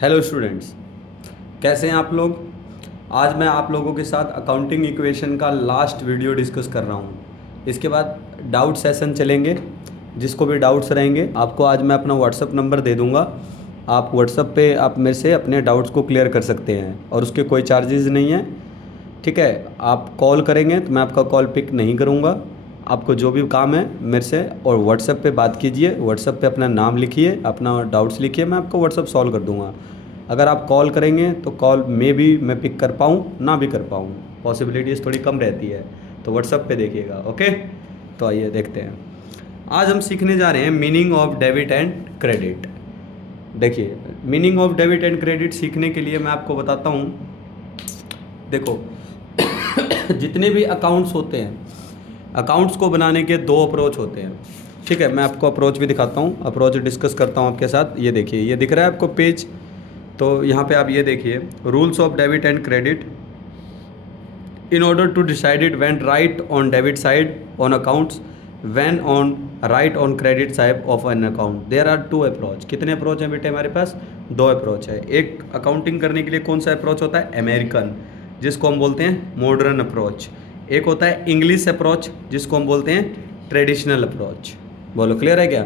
Hello students, कैसे हैं आप लोग। आज मैं आप लोगों के साथ अकाउंटिंग इक्वेशन का लास्ट वीडियो डिस्कस कर रहा हूं। इसके बाद डाउट सेशन चलेंगे। जिसको भी डाउट्स रहेंगे आपको आज मैं अपना व्हाट्सअप नंबर दे दूंगा। आप व्हाट्सअप पे आप मेरे से अपने डाउट्स को क्लियर कर सकते हैं और उसके कोई चार्जेस नहीं है। ठीक है, आप कॉल करेंगे तो मैं आपका कॉल पिक नहीं करूँगा। आपको जो भी काम है मेरे से और व्हाट्सएप पे बात कीजिए। व्हाट्सएप पे अपना नाम लिखिए, अपना डाउट्स लिखिए, मैं आपको व्हाट्सएप सॉल्व कर दूँगा। अगर आप कॉल करेंगे तो कॉल में भी मैं पिक कर पाऊँ ना भी कर पाऊँ, पॉसिबिलिटीज़ थोड़ी कम रहती है। तो व्हाट्सएप पे देखिएगा। ओके, तो आइए देखते हैं। आज हम सीखने जा रहे हैं meaning of debit and credit. देखिए, meaning of debit and credit सीखने के लिए मैं आपको बताता हूँ। देखो जितने भी अकाउंट्स होते हैं, अकाउंट्स को बनाने के दो अप्रोच होते हैं। ठीक है, मैं आपको अप्रोच भी दिखाता हूँ, अप्रोच डिस्कस करता हूँ आपके साथ। ये देखिए, ये दिख रहा है आपको पेज। तो यहाँ पे आप ये देखिए, rules of debit and credit in order to decide it when right on debit side on accounts, when on right on credit side of an account there are two approach। कितने approach हैं बेटे हमारे पास? दो approach है। एक accounting करने के लिए कौन सा अप्रोच होता है? अमेरिकन, जिसको हम बोलते हैं मॉडर्न अप्रोच। एक होता है इंग्लिश अप्रोच, जिसको हम बोलते हैं ट्रेडिशनल अप्रोच। बोलो क्लियर है क्या?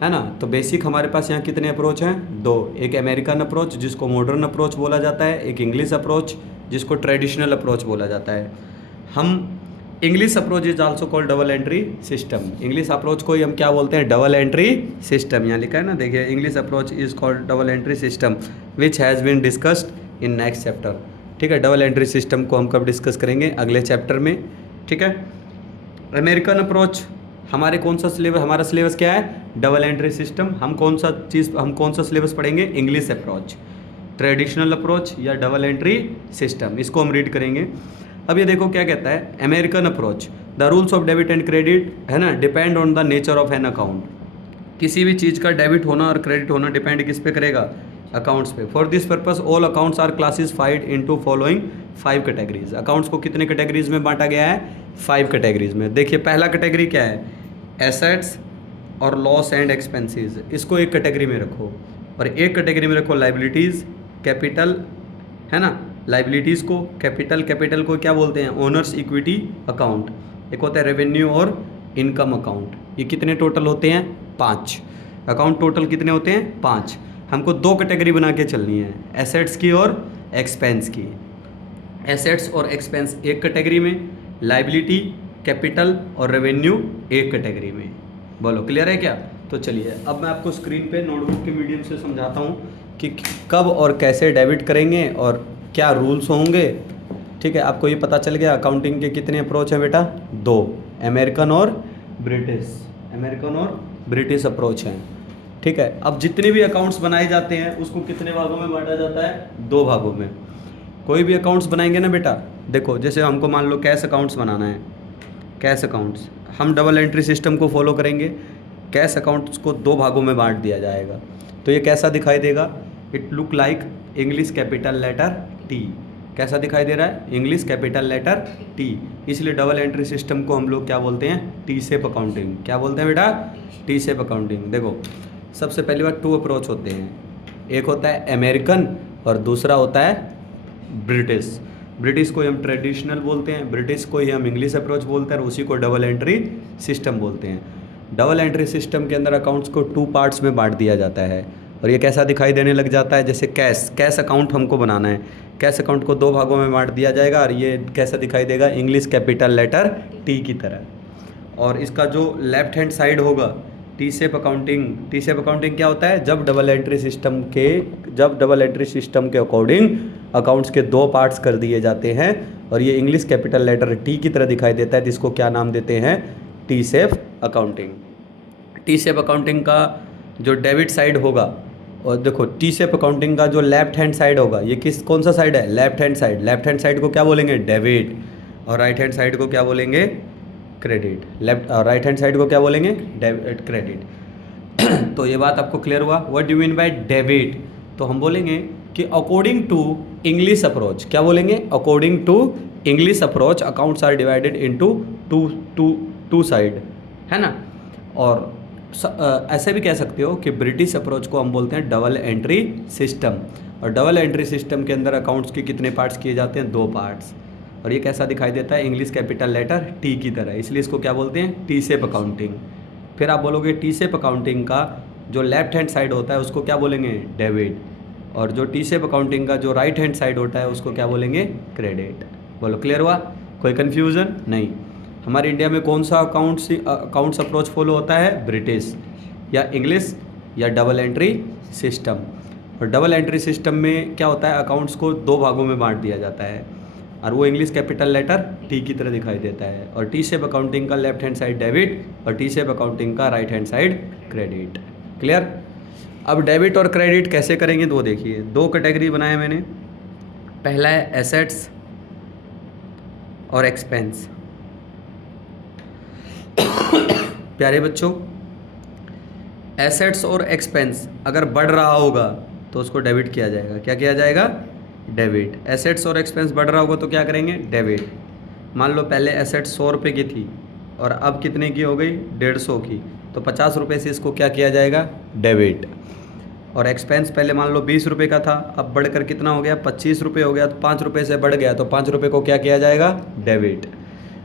है ना। तो बेसिक हमारे पास यहाँ कितने अप्रोच हैं? दो। एक अमेरिकन अप्रोच जिसको मॉडर्न अप्रोच बोला जाता है, एक इंग्लिश अप्रोच जिसको ट्रेडिशनल अप्रोच बोला जाता है। हम English approach is also called double entry system. English approach को ही हम क्या बोलते हैं? Double entry system. यहाँ लिखा है ना, देखिए, English approach is called double entry system which has been discussed in next chapter. ठीक है, डबल एंट्री सिस्टम को हम कब डिस्कस करेंगे? अगले चैप्टर में। ठीक है। अमेरिकन अप्रोच हमारे कौन सा सिलेबस, हमारा सिलेबस क्या है? Double entry system. हम कौन सा सिलेबस पढ़ेंगे? इंग्लिश अप्रोच, ट्रेडिशनल अप्रोच या डबल एंट्री सिस्टम। इसको हम रीड करेंगे। अब ये देखो क्या कहता है American approach. The rules of debit and credit, है ना, depend on the nature of an account. किसी भी चीज़ का डेबिट होना और क्रेडिट होना डिपेंड किस पे करेगा? अकाउंट्स पे। For this purpose all accounts are classified into following 5 categories. Accounts को कितने कैटेगरीज में बांटा गया है? 5 कैटेगरीज में। देखिए, पहला कैटेगरी क्या है? एसेट्स और लॉस एंड एक्सपेंसेस। इसको एक कैटेगरी में रखो। और एक कैटेगरी में रखो लाइबिलिटीज़, कैपिटल, है ना। लाइबिलिटीज़ को कैपिटल, कैपिटल को क्या बोलते हैं? Owners equity account. एक होता है रेवेन्यू और इनकम अकाउंट। ये कितने टोटल होते हैं? 5 अकाउंट। टोटल कितने होते हैं? 5। हमको दो कैटेगरी बना के चलनी है, एसेट्स की और एक्सपेंस की। एसेट्स और एक्सपेंस एक कैटेगरी में, लाइबिलिटी, कैपिटल और रेवेन्यू एक कैटेगरी में। बोलो क्लियर है क्या? तो चलिए अब मैं आपको स्क्रीन पे नोटबुक के मीडियम से समझाता हूँ कि कब और कैसे डेबिट करेंगे और क्या रूल्स होंगे। ठीक है, आपको ये पता चल गया अकाउंटिंग के कितने अप्रोच हैं बेटा? 2, अमेरिकन और ब्रिटिश। अमेरिकन और ब्रिटिश अप्रोच हैं। ठीक है, अब जितने भी अकाउंट्स बनाए जाते हैं उसको कितने भागों में बांटा जाता है? 2 भागों में। कोई भी अकाउंट्स बनाएंगे ना बेटा, देखो जैसे हमको मान लो कैश अकाउंट्स बनाना है, कैश अकाउंट्स हम डबल एंट्री सिस्टम को फॉलो करेंगे। कैश अकाउंट्स को 2 भागों में बांट दिया जाएगा। तो ये कैसा दिखाई देगा? It look like English capital letter T. कैसा दिखाई दे रहा है? English capital letter T. इसलिए डबल एंट्री सिस्टम को हम लोग क्या बोलते हैं? T shape accounting. क्या बोलते हैं बेटा? T shape accounting. देखो, सबसे पहली बार 2 अप्रोच होते हैं। एक होता है अमेरिकन और दूसरा होता है ब्रिटिश। ब्रिटिश को हम ट्रेडिशनल बोलते हैं, ब्रिटिश को ही हम इंग्लिश अप्रोच बोलते हैं और उसी को डबल एंट्री सिस्टम बोलते हैं। डबल एंट्री सिस्टम के अंदर अकाउंट्स को 2 पार्ट्स में बांट दिया जाता है और ये कैसा दिखाई देने लग जाता है? जैसे कैश अकाउंट हमको बनाना है, कैश अकाउंट को 2 भागों में बांट दिया जाएगा और ये कैसा दिखाई देगा? इंग्लिश कैपिटल लेटर टी की तरह। और इसका जो लेफ्ट हैंड साइड होगा T shape accounting. T shape accounting क्या होता है? जब डबल एंट्री सिस्टम के अकॉर्डिंग अकाउंट्स के 2 पार्ट्स कर दिए जाते हैं और ये इंग्लिश कैपिटल लेटर टी की तरह दिखाई देता है, जिसको क्या नाम देते हैं? T shape accounting. T shape accounting का जो डेबिट साइड होगा, और देखो टी शेप अकाउंटिंग का जो लेफ्ट हैंड साइड होगा, ये कौन सा साइड है? Left hand side. Left hand side को क्या बोलेंगे? डेबिट। और राइट हैंड साइड को क्या बोलेंगे? क्रेडिट। लेफ्ट और राइट हैंड साइड को क्या बोलेंगे? Debit, credit. तो ये बात आपको क्लियर हुआ? What do mean by debit? तो हम बोलेंगे कि अकॉर्डिंग टू इंग्लिश अप्रोच। क्या बोलेंगे? According to English approach accounts are divided into two side, है ना। और ऐसे भी कह सकते हो कि ब्रिटिश अप्रोच को हम बोलते हैं डबल एंट्री सिस्टम। और डबल एंट्री सिस्टम के अंदर अकाउंट्स के कितने पार्ट्स किए जाते हैं? 2 पार्ट्स। और ये कैसा दिखाई देता है? इंग्लिश कैपिटल लेटर टी की तरह, इसलिए इसको क्या बोलते हैं? T shape accounting. फिर आप बोलोगे टी शेप अकाउंटिंग का जो लेफ्ट हैंड साइड होता है उसको क्या बोलेंगे? डेबिट। और जो टी शेप अकाउंटिंग का जो राइट हैंड साइड होता है उसको क्या बोलेंगे? क्रेडिट। बोलो क्लियर हुआ? कोई कन्फ्यूज़न नहीं। हमारे इंडिया में कौन सा अकाउंट्स अप्रोच फॉलो होता है? ब्रिटिश या इंग्लिश या डबल एंट्री सिस्टम। और डबल एंट्री सिस्टम में क्या होता है? अकाउंट्स को 2 भागों में बांट दिया जाता है और वो इंग्लिश कैपिटल लेटर टी की तरह दिखाई देता है। और टी शेप अकाउंटिंग का लेफ्ट हैंड साइड डेबिट और टी शेप अकाउंटिंग का right hand side credit. Clear? अब डेबिट और क्रेडिट कैसे करेंगे तो देखिए, 2 कैटेगरी बनाए मैंने। पहला है एसेट्स और एक्सपेंस। प्यारे बच्चों, एसेट्स और एक्सपेंस अगर बढ़ रहा होगा तो उसको डेबिट किया जाएगा। क्या किया जाएगा? डेबिट। एसेट्स और एक्सपेंस बढ़ रहा होगा तो क्या करेंगे? डेबिट। मान लो पहले एसेट्स 100 रुपये की थी और अब कितने की हो गई? 150 की, तो 50 रुपये से इसको क्या किया जाएगा? डेबिट। और एक्सपेंस पहले मान लो 20 रुपये का था, अब बढ़कर कितना हो गया? 25 रुपये हो गया, तो 5 रुपये से बढ़ गया, तो 5 रुपये को क्या किया जाएगा? डेबिट।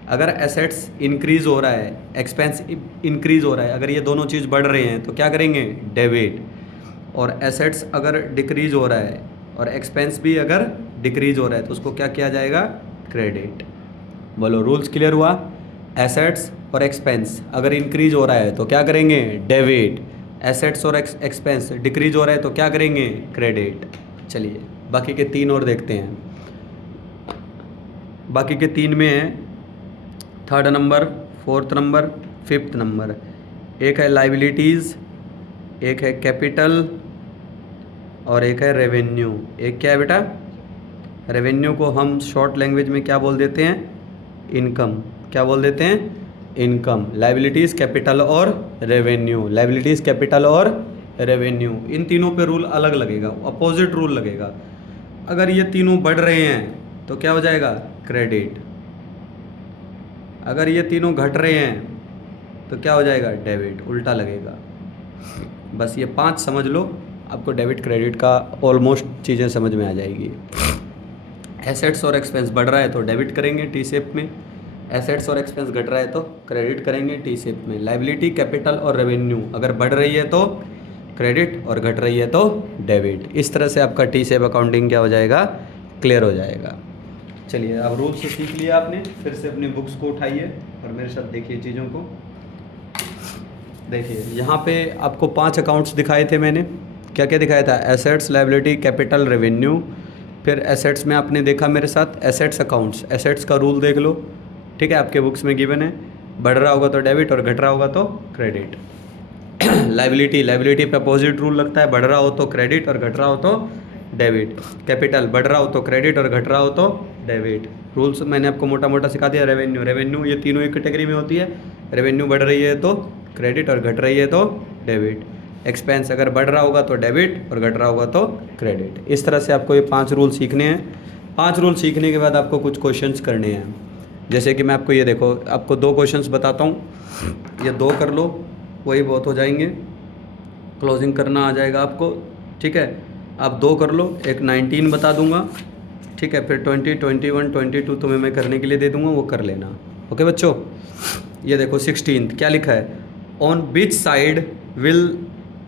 अगर एसेट्स इंक्रीज़ हो रहा है, एक्सपेंस इंक्रीज़ हो रहा है, अगर ये दोनों चीज़ बढ़ रहे हैं तो क्या करेंगे? डेबिट। और एसेट्स अगर डिक्रीज़ हो रहा है और एक्सपेंस भी अगर डिक्रीज़ हो रहा है तो उसको क्या किया जाएगा? क्रेडिट। बोलो रूल्स क्लियर हुआ? एसेट्स और एक्सपेंस अगर इंक्रीज़ हो रहा है तो क्या करेंगे? डेबिट। एसेट्स और एक्सपेंस डिक्रीज़ हो रहा है तो क्या करेंगे? क्रेडिट। चलिए बाकी के 3 और देखते हैं। बाकी के 3 में है 3rd number, 4th number, 5th number. एक है लाइबिलिटीज़, एक है कैपिटल और एक है रेवेन्यू। एक क्या है बेटा? रेवेन्यू को हम शॉर्ट लैंग्वेज में क्या बोल देते हैं? इनकम। क्या बोल देते हैं? इनकम। लाइबिलिटीज़, कैपिटल और रेवेन्यू। लाइबिलिटीज़, कैपिटल और रेवेन्यू, इन तीनों पे रूल अलग लगेगा, अपोजिट रूल लगेगा। अगर ये तीनों बढ़ रहे हैं तो क्या हो जाएगा? क्रेडिट। अगर ये तीनों घट रहे हैं तो क्या हो जाएगा? डेबिट। उल्टा लगेगा। बस ये 5 समझ लो, आपको डेबिट क्रेडिट का ऑलमोस्ट चीज़ें समझ में आ जाएगी। एसेट्स और एक्सपेंस बढ़ रहा है तो डेबिट करेंगे टी शेप में, एसेट्स और एक्सपेंस घट रहा है तो क्रेडिट करेंगे टी शेप में। लाइबिलिटी, कैपिटल और रेवेन्यू अगर बढ़ रही है तो क्रेडिट और घट रही है तो डेबिट। इस तरह से आपका टी शेप अकाउंटिंग क्या हो जाएगा? क्लियर हो जाएगा। चलिए अब रूल से सीख लिया आपने, फिर से अपनी बुक्स को उठाइए और मेरे साथ देखिए चीज़ों को। देखिए यहाँ पे आपको 5 अकाउंट्स दिखाए थे मैंने। क्या क्या दिखाया था? Assets, liability, capital, revenue. फिर एसेट्स में आपने देखा मेरे साथ एसेट्स अकाउंट्स। एसेट्स का रूल देख लो, ठीक है, आपके बुक्स में गिवन है। बढ़ रहा होगा तो डेबिट और घट रहा होगा तो क्रेडिट। लाइबिलिटी पे अपोजिट रूल लगता है, बढ़ रहा हो तो क्रेडिट और घट रहा हो तो डेबिट। कैपिटल बढ़ रहा हो तो क्रेडिट और घट रहा हो तो डेबिट। रूल्स मैंने आपको मोटा मोटा सिखा दिया। रेवेन्यू ये तीनों एक कैटेगरी में होती है। रेवेन्यू बढ़ रही है तो क्रेडिट और घट रही है तो डेबिट। एक्सपेंस अगर बढ़ रहा होगा तो डेबिट और घट रहा होगा तो क्रेडिट। इस तरह से आपको ये 5 रूल सीखने हैं। 5 रूल सीखने के बाद आपको कुछ क्वेश्चंस करने हैं। जैसे कि मैं आपको ये देखो, आपको 2 क्वेश्चंस बताता हूँ, ये 2 कर लो, वही बहुत हो जाएंगे, क्लोजिंग करना आ जाएगा आपको, ठीक है। आप 2 कर लो, एक 19 बता दूंगा, ठीक है, फिर 20, 21, 22 तुम्हें मैं करने के लिए दे दूंगा, वो कर लेना। ओके बच्चों, ये देखो 16 क्या लिखा है? On which side will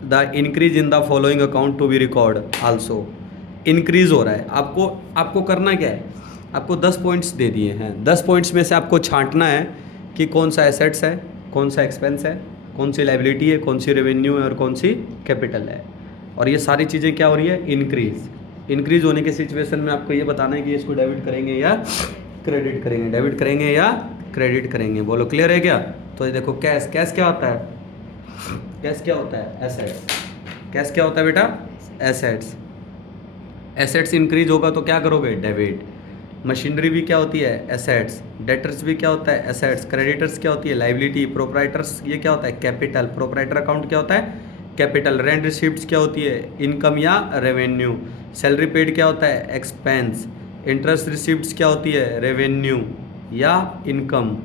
the increase in the following account to be record also. Increase हो रहा है, आपको करना क्या है? आपको 10 पॉइंट्स दे दिए हैं। 10 पॉइंट्स में से आपको छांटना है कि कौन सा एसेट्स है, कौन सा एक्सपेंस है, कौन सी लाइबिलिटी है, कौन सी रेवेन्यू है और कौन सी कैपिटल है। और ये सारी चीज़ें क्या हो रही है? इंक्रीज़ होने के सिचुएशन में आपको ये बताना है कि इसको डेबिट करेंगे या क्रेडिट करेंगे, डेबिट करेंगे या क्रेडिट करेंगे। बोलो क्लियर है क्या? तो ये देखो, कैश क्या होता है? कैश क्या होता है? एसेट्स। कैश क्या होता है बेटा? एसेट्स। एसेट्स इंक्रीज होगा तो क्या करोगे? डेबिट। मशीनरी भी क्या होती है? एसेट्स। डेटर्स भी क्या होता है? एसेट्स। क्रेडिटर्स क्या होती है? लाइबिलिटी। प्रोप्राइटर्स ये क्या होता है? कैपिटल। प्रोप्राइटर अकाउंट क्या होता है? कैपिटल। रेंट रिसिप्ट्स क्या होती है? इनकम या रेवेन्यू। सैलरी पेड क्या होता है? एक्सपेंस। इंटरेस्ट रिसिप्ट्स क्या होती है? रेवेन्यू या इनकम।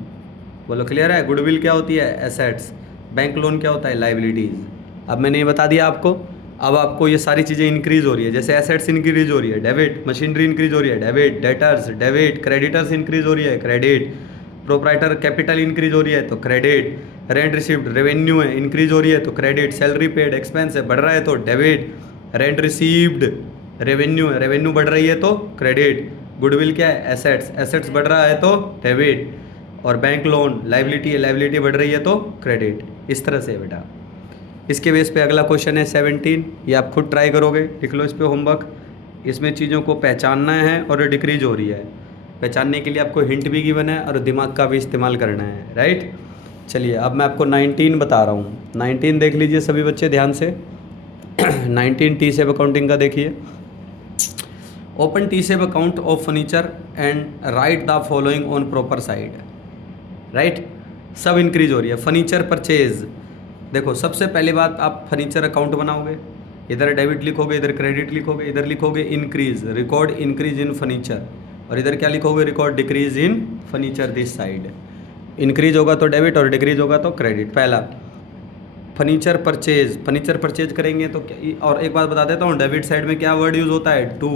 बोलो क्लियर है? गुडविल क्या होती है? एसेट्स। बैंक लोन क्या होता है? लाइबिलिटीज़। अब मैंने ये बता दिया आपको। अब आपको ये सारी चीज़ें इंक्रीज हो रही है, जैसे एसेट्स इंक्रीज हो रही है, डेबिट, मशीनरी इंक्रीज हो रही है, debit, debtors, debit, creditors increase हो रही है, क्रेडिट, प्रोप्राइटर कैपिटल इंक्रीज हो रही है तो क्रेडिट, रेंट रिसीव्ड रेवेन्यू है इंक्रीज हो रही है तो क्रेडिट, सैलरी पेड एक्सपेंस है बढ़ रहा है तो डेबिट, रेंट रिसीव्ड रेवेन्यू है, रेवेन्यू बढ़ रही है तो क्रेडिट, गुडविल क्या है? एसेट्स, एसेट्स बढ़ रहा है तो डेबिट, और बैंक लोन लाइबिलिटी है, लाइबिलिटी बढ़ रही है तो क्रेडिट। इस तरह से बेटा। इसके बेस पे अगला क्वेश्चन है 17, ये आप खुद ट्राई करोगे, लिख लो इस पे होमवर्क। इसमें चीज़ों को पहचानना है और डिक्रीज हो रही है, पहचानने के लिए आपको हिंट भी गिवन है और दिमाग का भी इस्तेमाल करना है, राइट। चलिए अब मैं आपको 19 बता रहा हूँ। 19 देख लीजिए सभी बच्चे ध्यान से। 19 टी सेव अकाउंटिंग का देखिए। Open T save account of furniture and right the following on proper side, right. सब इंक्रीज हो रही है। फर्नीचर परचेज, देखो सबसे पहली बात, आप फर्नीचर अकाउंट बनाओगे, इधर डेबिट लिखोगे, इधर क्रेडिट लिखोगे, इधर लिखोगे increase, record increase in furniture, और इधर क्या लिखोगे? Record decrease in furniture this side. Increase होगा तो डेबिट और डिक्रीज होगा तो क्रेडिट। पहला फर्नीचर परचेज, फर्नीचर परचेज करेंगे तो और एक बात बता देता हूँ, डेबिट साइड में क्या वर्ड यूज़ होता है? टू।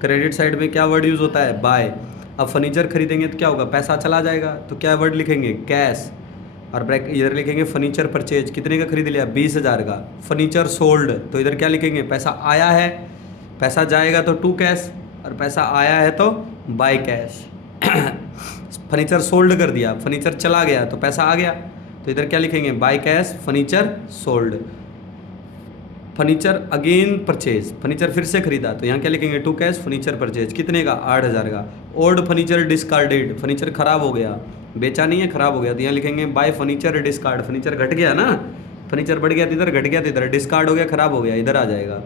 क्रेडिट साइड में क्या वर्ड यूज़ होता है? बाय। अब फर्नीचर खरीदेंगे तो क्या होगा? पैसा चला जाएगा, तो क्या वर्ड लिखेंगे? कैश। और ब्रैक इधर लिखेंगे फर्नीचर परचेज, कितने का खरीद लिया? 20,000 का। फर्नीचर सोल्ड, तो इधर क्या लिखेंगे? पैसा आया है, पैसा जाएगा तो टू कैश, और पैसा आया है तो बाय कैश। फर्नीचर सोल्ड कर दिया, फर्नीचर चला गया तो पैसा आ गया, तो इधर क्या लिखेंगे? By cash furniture sold. Furniture again purchase, furniture फिर से खरीदा तो यहाँ क्या लिखेंगे? टू कैश फर्नीचर परचेज, कितने का? 8,000 का। ओल्ड फर्नीचर डिस्कार्डेड, फर्नीचर खराब हो गया, बेचा नहीं है, खराब हो गया, तो यहाँ लिखेंगे बाय फर्नीचर डिस्कार्ड, फर्नीचर घट गया ना, फर्नीचर बढ़ गया तो इधर, घट गया तो इधर, डिस्कार्ड हो गया, खराब हो गया, इधर आ जाएगा।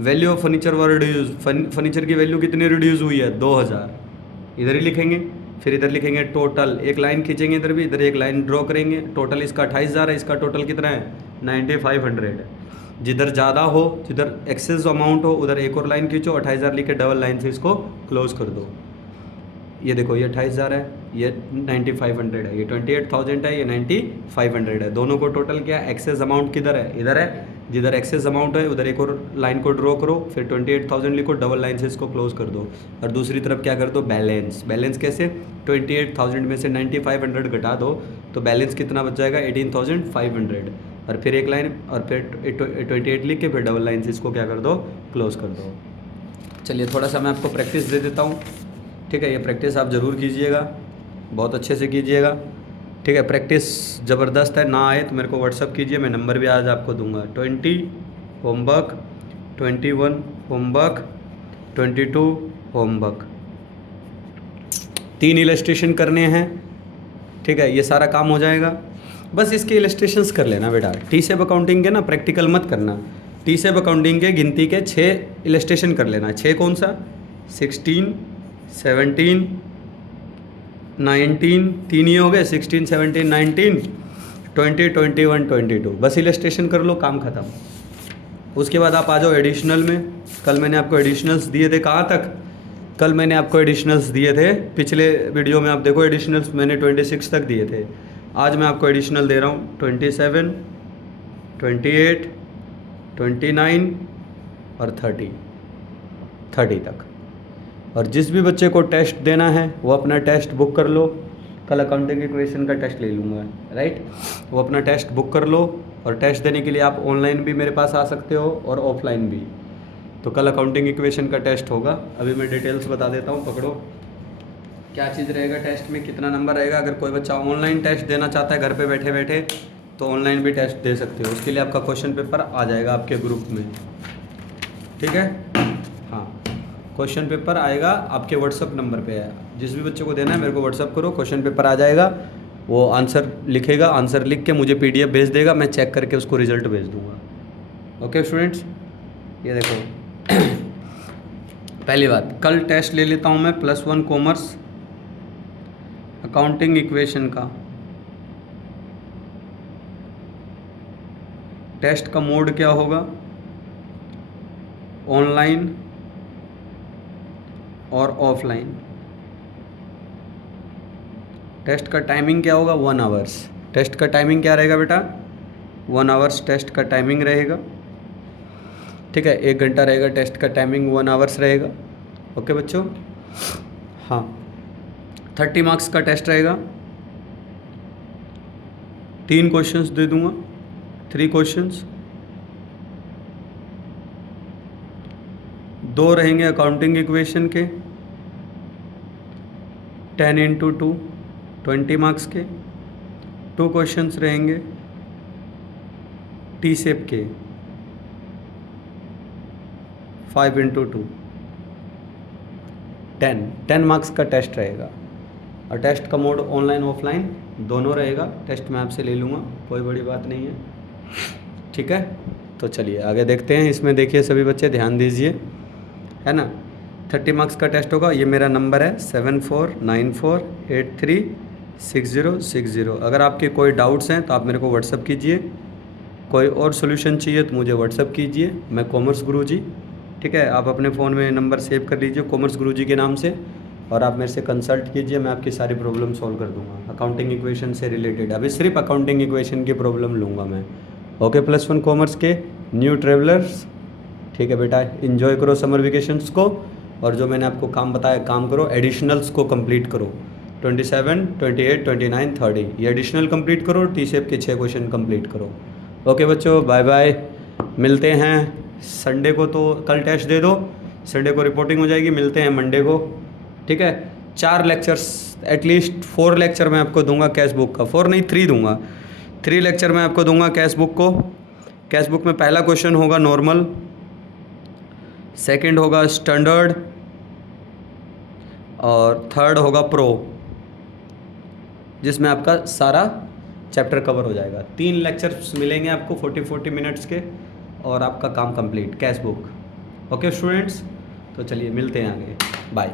Value of furniture were reduce, furniture की वैल्यू कितनी रिड्यूस हुई है? 2,000, इधर ही लिखेंगे। फिर इधर लिखेंगे टोटल, एक लाइन खींचेंगे इधर भी, इधर एक लाइन ड्रॉ करेंगे। टोटल इसका 28,000 है, इसका टोटल कितना है? 9,500 है। जिधर ज़्यादा हो, जिधर एक्सेस अमाउंट हो, उधर एक और लाइन खींचो, 28,000 लिख के डबल लाइन से इसको क्लोज कर दो। ये देखो ये 28,000 है, ये 9,500 है, ये 28,000 है, ये 9,500 है। दोनों को टोटल क्या? एक्सेस अमाउंट किधर है? इधर है। जिधर एक्सेस अमाउंट है उधर एक और लाइन को ड्रॉ करो, फिर 28,000 लिखो, डबल लाइन से इसको क्लोज कर दो। और दूसरी तरफ क्या कर दो? बैलेंस। बैलेंस कैसे? 28,000 में से 9,500 घटा दो तो बैलेंस कितना बच जाएगा? 18,500। और फिर एक लाइन और फिर 28 लिख के फिर डबल लाइन से इसको क्या कर दो? क्लोज कर दो। चलिए थोड़ा सा मैं आपको प्रैक्टिस दे देता हूँ, ठीक है। ये प्रैक्टिस आप ज़रूर कीजिएगा, बहुत अच्छे से कीजिएगा, ठीक है। प्रैक्टिस ज़बरदस्त है, ना आए तो मेरे को व्हाट्सअप कीजिए, मैं नंबर भी आज आपको दूंगा। 20 होमवर्क, 21 होमवर्क, 22 होमवर्क, 3 इलस्ट्रेशन करने हैं, ठीक है। ये सारा काम हो जाएगा, बस इसके इलस्ट्रेशंस कर लेना बेटा। टी सेव अकाउंटिंग के ना प्रैक्टिकल मत करना, टी सेव अकाउंटिंग के गिनती के 6 इलस्ट्रेशन कर लेना। 6 कौन सा? 16, 17, 19, 3 ही हो गए, 16, 17, 19, 20, 21, 22, बस इलस्ट्रेशन कर लो, काम ख़त्म। उसके बाद आप आ जाओ एडिशनल में। कल मैंने आपको एडिशनल्स दिए थे, कहाँ तक? कल मैंने आपको एडिशनल्स दिए थे, पिछले वीडियो में आप देखो एडिशनल्स मैंने 26 तक दिए थे। आज मैं आपको एडिशनल दे रहा हूँ 27, 28, 29 और 30 तक। और जिस भी बच्चे को टेस्ट देना है वो अपना टेस्ट बुक कर लो, कल अकाउंटिंग इक्वेशन का टेस्ट ले लूँगा, राइट। वो अपना टेस्ट बुक कर लो, और टेस्ट देने के लिए आप ऑनलाइन भी मेरे पास आ सकते हो और ऑफलाइन भी। तो कल अकाउंटिंग इक्वेशन का टेस्ट होगा, अभी मैं डिटेल्स बता देता हूँ, पकड़ो क्या चीज़ रहेगा टेस्ट में, कितना नंबर रहेगा। अगर कोई बच्चा ऑनलाइन टेस्ट देना चाहता है घर पे बैठे बैठे तो ऑनलाइन भी टेस्ट दे सकते हो, उसके लिए आपका क्वेश्चन पेपर आ जाएगा आपके ग्रुप में, ठीक है। हाँ, क्वेश्चन पेपर आएगा आपके व्हाट्सअप नंबर पे है, जिस भी बच्चे को देना है मेरे को व्हाट्सअप करो, क्वेश्चन पेपर आ जाएगा, वो आंसर लिखेगा, आंसर लिख के मुझे PDF भेज देगा, मैं चेक करके उसको रिजल्ट भेज दूंगा। ओके स्टूडेंट्स, ये देखो पहली बात, कल टेस्ट ले लेता हूँ मैं +1 कॉमर्स अकाउंटिंग इक्वेशन का। टेस्ट का मोड क्या होगा? ऑनलाइन और ऑफलाइन। टेस्ट का टाइमिंग क्या होगा? 1 आवर्स। टेस्ट का टाइमिंग क्या रहेगा बेटा? 1 आवर्स टेस्ट का टाइमिंग रहेगा, ठीक है। 1 घंटा रहेगा टेस्ट का टाइमिंग, 1 आवर्स रहेगा। ओके बच्चों, हाँ 30 मार्क्स का टेस्ट रहेगा। 3 क्वेश्चंस दे दूंगा, 3 क्वेश्चंस। 2 रहेंगे अकाउंटिंग इक्वेशन के 10 × 2 20 मार्क्स के। 2 क्वेश्चंस रहेंगे टी शेप के 5 × 2 10 मार्क्स का टेस्ट रहेगा। और टेस्ट का मोड ऑनलाइन ऑफलाइन दोनों रहेगा। टेस्ट मैं आपसे ले लूँगा, कोई बड़ी बात नहीं है, ठीक है। तो चलिए आगे देखते हैं। इसमें देखिए सभी बच्चे ध्यान दीजिए, है ना। 30 मार्क्स का टेस्ट होगा। ये मेरा नंबर है 7494836060। अगर आपके कोई डाउट्स हैं तो आप मेरे को व्हाट्सअप कीजिए। कोई और सोल्यूशन चाहिए तो मुझे व्हाट्सअप कीजिए। मैं कॉमर्स गुरुजी, ठीक है। आप अपने फ़ोन में नंबर सेव कर लीजिए कॉमर्स गुरुजी के नाम से, और आप मेरे से कंसल्ट कीजिए। मैं आपकी सारी प्रॉब्लम सॉल्व कर दूंगा अकाउंटिंग इक्वेशन से रिलेटेड। अभी सिर्फ अकाउंटिंग इक्वेशन की प्रॉब्लम लूँगा मैं। ओके, +1 कॉमर्स के न्यू ट्रेवलर्स, ठीक है बेटा। इन्जॉय करो समर वेकेशंस को, और जो मैंने आपको काम बताया काम करो। एडिशनल्स को कंप्लीट करो 27, 28, 29, 30, ये एडिशनल कंप्लीट करो। टी शेप के 6 क्वेश्चन कंप्लीट करो। ओके बच्चों, बाय बाय, मिलते हैं संडे को। तो कल टेस्ट दे दो, संडे को रिपोर्टिंग हो जाएगी। मिलते हैं मंडे को, ठीक है। 4 लेक्चर्स, एटलीस्ट 4 लेक्चर मैं आपको दूंगा कैश बुक का। 4 नहीं 3 दूंगा, 3 लेक्चर मैं आपको दूंगा कैश बुक को। कैश बुक में पहला क्वेश्चन होगा नॉर्मल, सेकंड होगा स्टैंडर्ड, और थर्ड होगा प्रो, जिसमें आपका सारा चैप्टर कवर हो जाएगा। 3 लेक्चर्स मिलेंगे आपको 40-40 मिनट्स के, और आपका काम complete cash book. Okay students, तो चलिए मिलते हैं आगे, बाय।